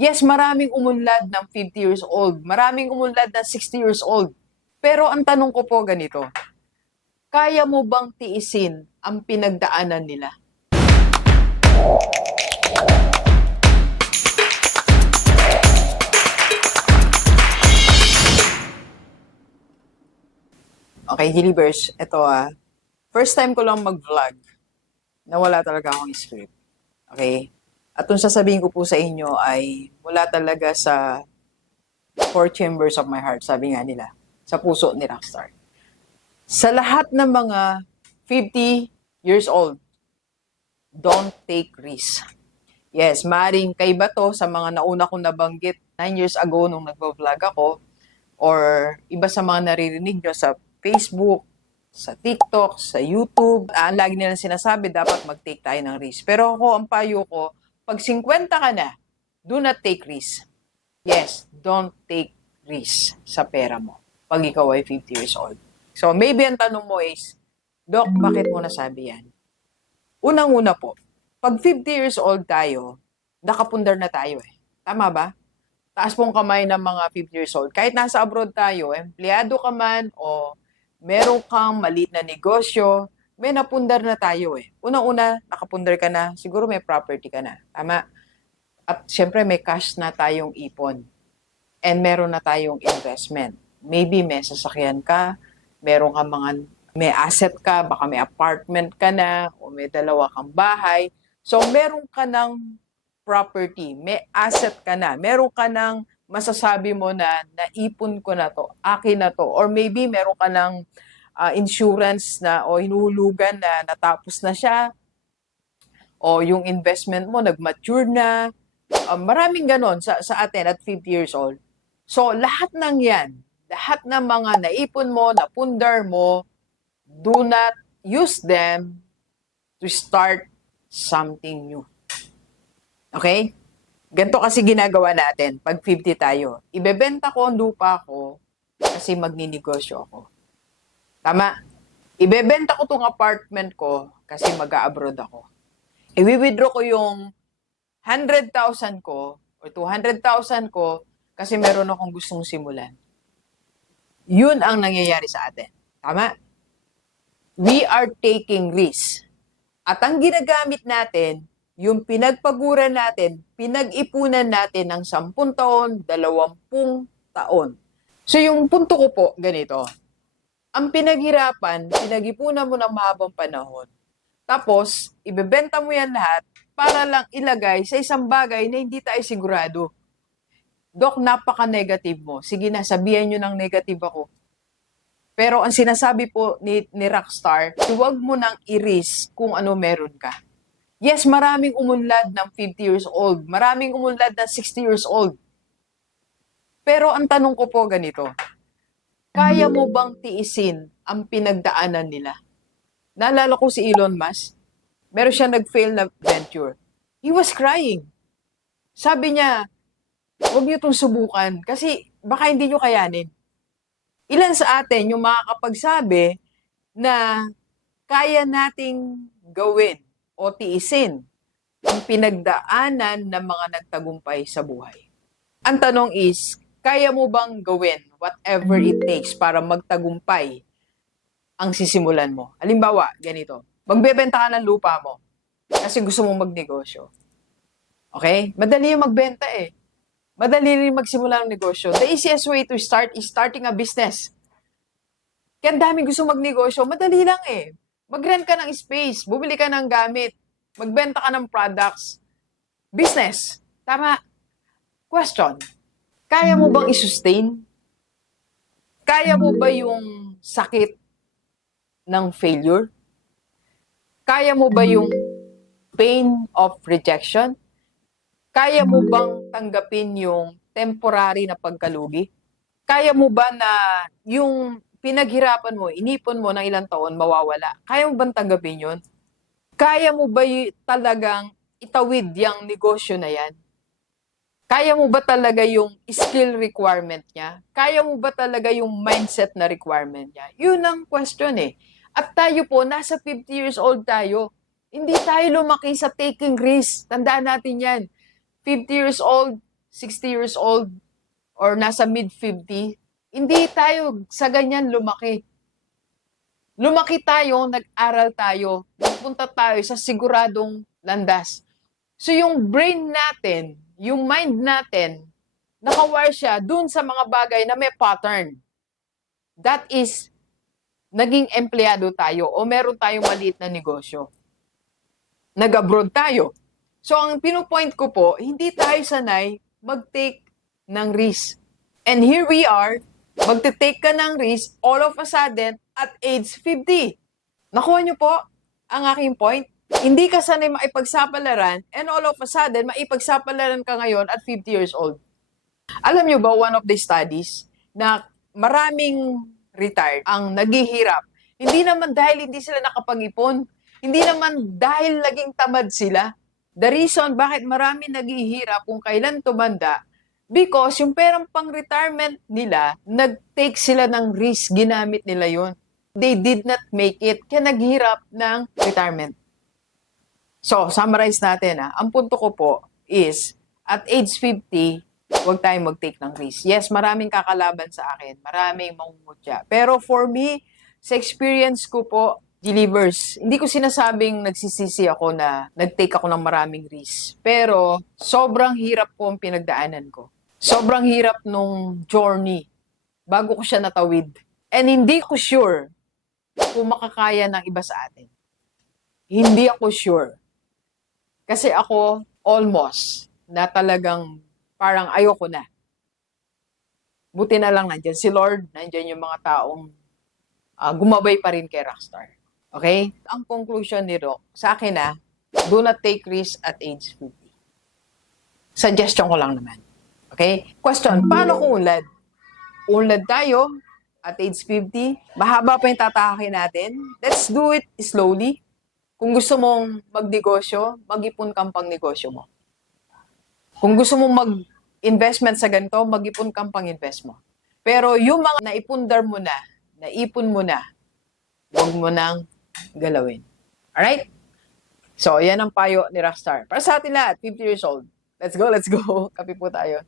Yes, maraming umunlad ng 50 years old. Maraming umunlad ng 60 years old. Pero ang tanong ko po ganito, kaya mo bang tiisin ang pinagdaanan nila? Okay, Gilibers, ito first time ko lang mag-vlog na wala talaga akong script. Okay? At kung sasabihin ko po sa inyo ay mula talaga sa four chambers of my heart, sabi nga nila, sa puso ni Rockstar. Sa lahat ng mga 50 years old, don't take risk. Yes, maring kaiba to sa mga nauna kong nabanggit 9 years ago nung nagvo-vlog ako or iba sa mga naririnig nyo sa Facebook, sa TikTok, sa YouTube. Lagi nilang sinasabi, dapat mag-take tayo ng risk. Pero ako, ang payo ko, pag 50 ka na, do not take risk. Yes, don't take risk sa pera mo pag ikaw ay 50 years old. So, maybe ang tanong mo is, Doc, bakit mo nasabi yan? Unang-una po, pag 50 years old tayo, nakapundar na tayo eh. Tama ba? Taas pong kamay ng mga 50 years old. Kahit nasa abroad tayo, empleyado ka man o meron kang maliit na negosyo, may napundar na tayo eh. Unang-una, nakapundar ka na, siguro may property ka na. Tama? At syempre may cash na tayong ipon. And meron na tayong investment. Maybe may sasakyan ka, meron ka may asset ka, baka may apartment ka na, o may dalawa kang bahay. So meron ka ng property, may asset ka na, meron ka ng masasabi mo na naipon ko na to, akin na to, or maybe meron ka ng insurance na o hinuhulugan na natapos na siya, o yung investment mo nag-mature na, maraming ganon sa atin at 50 years old. So lahat ng yan, lahat ng mga naipon mo, napundar mo, do not use them to start something new. Okay? Ganito kasi ginagawa natin pag 50 tayo. Ibebenta ko ang lupa ko kasi magninegosyo ako. Tama? Ibebenta ko tong apartment ko kasi mag-a-abroad ako. I-withdraw ko yung 100,000 ko o 200,000 ko kasi meron akong gustong simulan. Yun ang nangyayari sa atin. Tama? We are taking risks. At ang ginagamit natin, yung pinagpaguran natin, pinag-ipunan natin ng 10 taon, 20 taon. So yung punto ko po, ganito. Ang pinaghirapan, pinag-ipunan mo ng mahabang panahon. Tapos, ibebenta mo yan lahat para lang ilagay sa isang bagay na hindi tayo sigurado. Dok, napaka-negative mo. Sige na, sabihan nyo ng negative ako. Pero ang sinasabi po ni Rockstar, huwag mo nang i-risk kung ano meron ka. Yes, maraming umunlad ng 50 years old. Maraming umunlad ng 60 years old. Pero ang tanong ko po ganito, kaya mo bang tiisin ang pinagdaanan nila? Naalala ko si Elon Musk, meron siya nag-fail na venture. He was crying. Sabi niya, huwag niyo itong subukan kasi baka hindi niyo kayanin. Ilan sa atin yung makakapagsabi na kaya nating gawin o tiisin ang pinagdaanan ng mga nagtagumpay sa buhay. Ang tanong is, kaya mo bang gawin whatever it takes para magtagumpay ang sisimulan mo? Halimbawa, ganito, magbebenta ka ng lupa mo kasi gusto mong magnegosyo. Okay? Madali yung magbenta eh. Madali rin magsimula ng negosyo. The easiest way to start is starting a business. Kaya ang daming gusto magnegosyo, madali lang eh. Mag-rent ka ng space, bumili ka ng gamit, magbenta ka ng products. Business. Tama. Question. Kaya mo bang i-sustain? Kaya mo ba yung sakit ng failure? Kaya mo ba yung pain of rejection? Kaya mo bang tanggapin yung temporary na pagkalugi? Kaya mo ba na yung pinaghirapan mo, inipon mo ng ilang taon, mawawala? Kaya mo bang tanggapin yun? Kaya mo ba talagang itawid yung negosyo na yan? Kaya mo ba talaga yung skill requirement niya? Kaya mo ba talaga yung mindset na requirement niya? Yun ang question eh. At tayo po, nasa 50 years old tayo. Hindi tayo lumaki sa taking risk. Tandaan natin yan. 50 years old, 60 years old or nasa mid-50, hindi tayo sa ganyan lumaki. Lumaki tayo, nag-aral tayo, nagpunta tayo sa siguradong landas. So yung brain natin, yung mind natin, nakawire siya dun sa mga bagay na may pattern. That is, naging empleyado tayo o meron tayong maliit na negosyo. Nag-abroad tayo. So ang pinupoint ko po, hindi tayo sanay mag-take ng risk. And here we are, magte-take ka ng risk all of a sudden at age 50. Nakuha niyo po ang aking point? Hindi ka sanay maipagsapalaran and all of a sudden, maipagsapalaran ka ngayon at 50 years old. Alam niyo ba, one of the studies na maraming retired ang naghihirap. Hindi naman dahil hindi sila nakapag-ipon. Hindi naman dahil naging tamad sila. The reason bakit marami naghihirap kung kailan tumanda, because yung perang pang-retirement nila, nag-take sila ng risk, ginamit nila yon. They did not make it, kaya naghirap ng retirement. So, summarize natin. Ang punto ko po is, at age 50, huwag tayong mag-take ng risk. Yes, maraming kakalaban sa akin, maraming mangungutya. Pero for me, sa experience ko po, delivers. Hindi ko sinasabing nagsisisi ako na nag-take ako ng maraming risk. Pero sobrang hirap po ang pinagdaanan ko. Sobrang hirap nung journey bago ko siya natawid. And hindi ko sure kung makakaya ng iba sa atin. Hindi ako sure. Kasi ako almost na talagang parang ayoko na. Buti na lang nandiyan si Lord, nandiyan yung mga taong gumabay pa rin kay Rockstar. Okay? Ang conclusion nito, sa akin do not take risk at age 50. Suggestion ko lang naman. Okay? Question, paano kung unlad? Unlad tayo at age 50, mahaba pa yung tatahakin natin. Let's do it slowly. Kung gusto mong magnegosyo, mag-ipon kang pang negosyo mo. Kung gusto mong mag-investment sa ganito, mag-ipon kang pang invest mo. Pero yung mga naipundar mo na, naipon mo na, huwag mo nang galawin. Alright? So, yan ang payo ni Rockstar. Para sa atin lahat, 50 years old. Let's go, let's go. Kape po tayo.